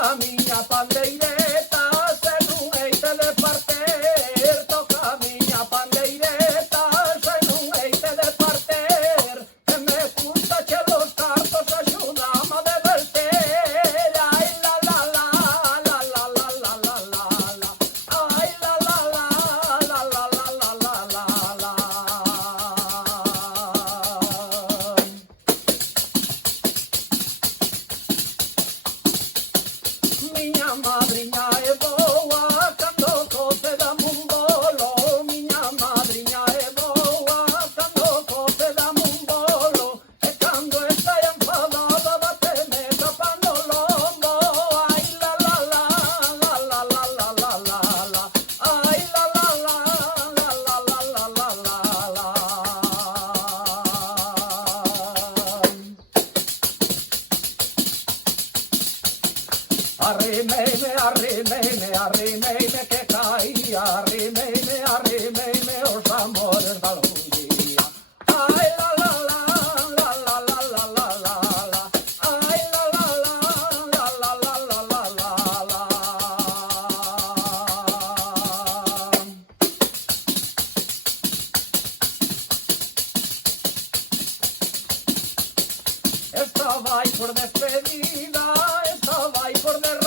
toca miña pandeireta, se non heite de parter, toca miña pandeireta, se non heite de parter, que me custa che los cartos axudama de verter, ai la la la, la la la la la la la, ai la la la, la la la la la la la. Miña madriña é boa, cando coce dame un bolo, miña madriña é boa, cando coce dame un bolo, e cando está enfadada bateme tapando o lombo, ai la la la, la la la la la la la, ai la la la, la la la la la la la. Arrimeime, arrimeime, arrimeime que caía, arrimeime, arrimeime os amores de algún día. Ai la la la, la la la la la la la, ai la la la, la la la la la la la. Estaba aí por despedida, estaba aí por despedida.